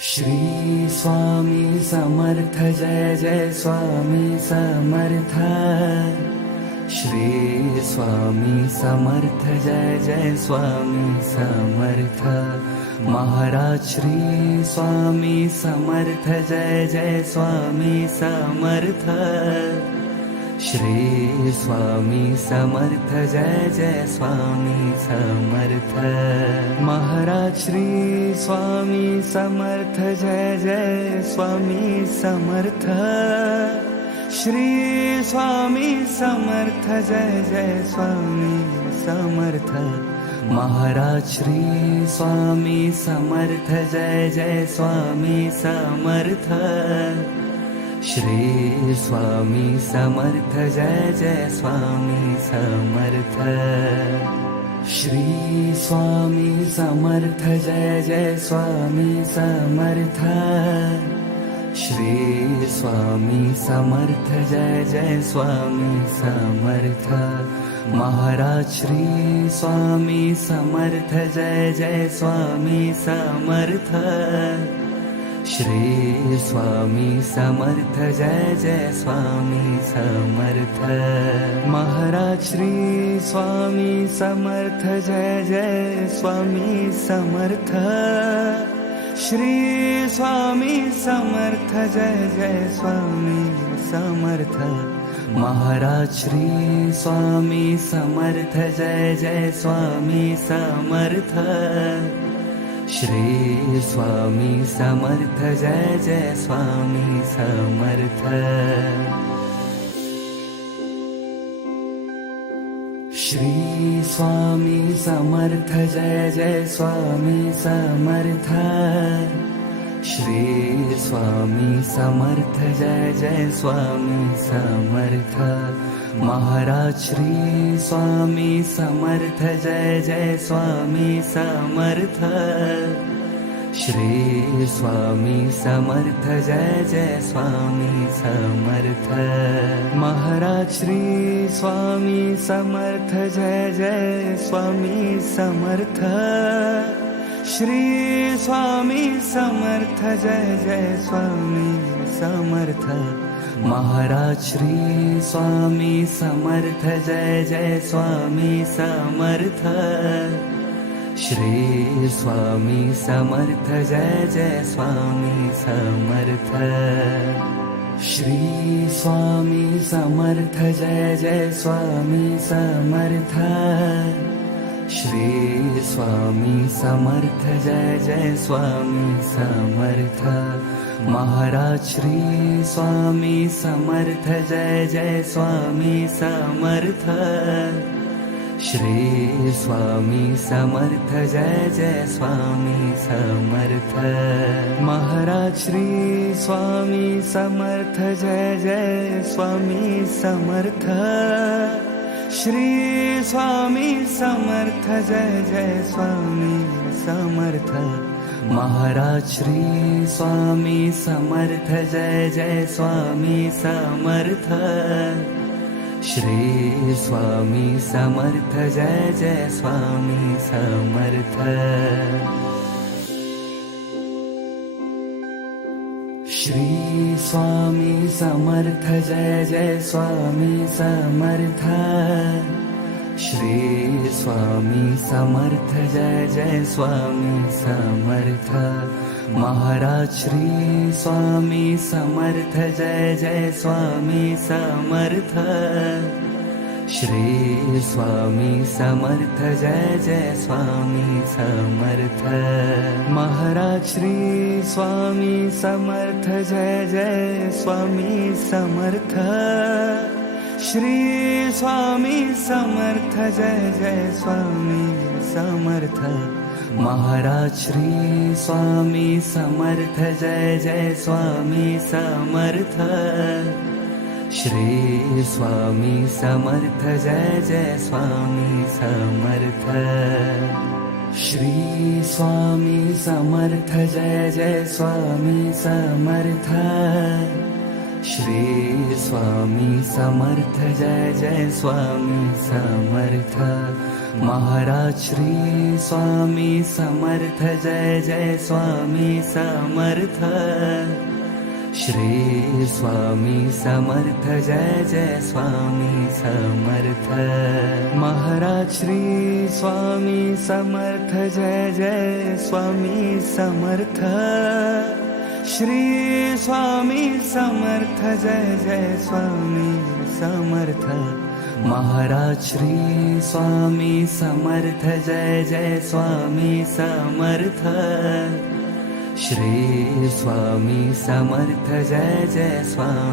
Shri Swami Samarth Jai Jai Swami Samarth. Shri Swami Samarth Jai Jai Swami Samarth. Maharaj Shri Swami Samarth Jai Jai Swami Samarth. Shri Swami Samarth Jai Jai Swami Samarth. Maharaj Shri Swami Samarth Jai Jai Swami Samarth. Shri Swami Samarth Jai Jai Swami Samarth. Maharaj Shri Swami Samarth Jai Jai Swami Samarth. Shri Swami Samarth Jai Jai Swami Samarth. Shri Swami Samarth Jai Jai Swami Samarth. Shri Swami Samarth Jai Jai Swami Samarth. Maharaj Shri Swami Samarth Jai Jai Swami Samarth. Shri Swami Samarth Jai Jai Swami Samarth. Maharaj Shri Swami Samarth Jai Jai Swami Samarth. Shri Swami Samarth Jai Jai Swami Samarth. Maharaj Shri Swami Samarth Jai Jai Swami Samarth. Shri Swami Samarth Jai Jai Swami Samarth. Shri Swami Samarth Jai Jai Swami Samarth. Shri Swami Samarth Jai Jai Swami Samarth. Maharaj Shri Swami Samarth Jai Jai Swami Samarth. Shri Swami Samarth Jai Jai Swami Samarth. Maharaj Shri Swami Samarth Jai Jai Swami Samarth. Shri Swami Samarth Jai Jai Swami Samarth. Maharaj Shri Swami Samarth Jai Jai Swami Samarth. Shri Swami Samarth Jai Jai Swami Samarth. Shri Swami Samarth Jai Jai Swami Samarth. Shri Swami Samarth Jai Jai Swami Samarth. Maharaj Shri Swami Samarth Jai Jai Swami Samarth. Shri Swami Samarth Jai Jai Swami Samarth. Maharaj Shri Swami Samarth Jai Jai Swami Samarth. Shri Swami Samarth Jai Jai Swami Samarth. Maharaj Shri Swami Samarth Jai Jai Swami Samarth. Shri Swami Samarth Jai Jai Swami Samarth. Shri Swami Samarth Jai Jai Swami Samarth. Shri Swami Samarth Jai Jai Swami Samarth. Maharaj Shri Swami Samarth Jai Jai Swami Samarth. Shri Swami Samarth Jai Jai Swami Samarth. Maharaj Shri Swami Samarth Jai Jai Swami Samarth. Shri Swami Samarth Jai Jai Swami Samarth. Maharaj Shri Swami Samarth Jai Jai Swami Samarth. Shri Swami Samarth Jai Jai Swami Samarth. Shri Swami Samarth Jai Jai Swami Samarth. Shri Swami Samarth Jai Jai Swami Samarth. Maharaj Shri Swami Samarth Jai Jai Swami Samarth Shri Swami Samarth Jai Jai Swami Samarth Maharaj Shri Swami Samarth Jai Jai Swami Samarth Shri Swami Samarth Jai Jai Swami Samarth Maharaj Shri Swami Samarth Jai Jai Swami Samarth Shri Swami Samarth Jai Jai Swami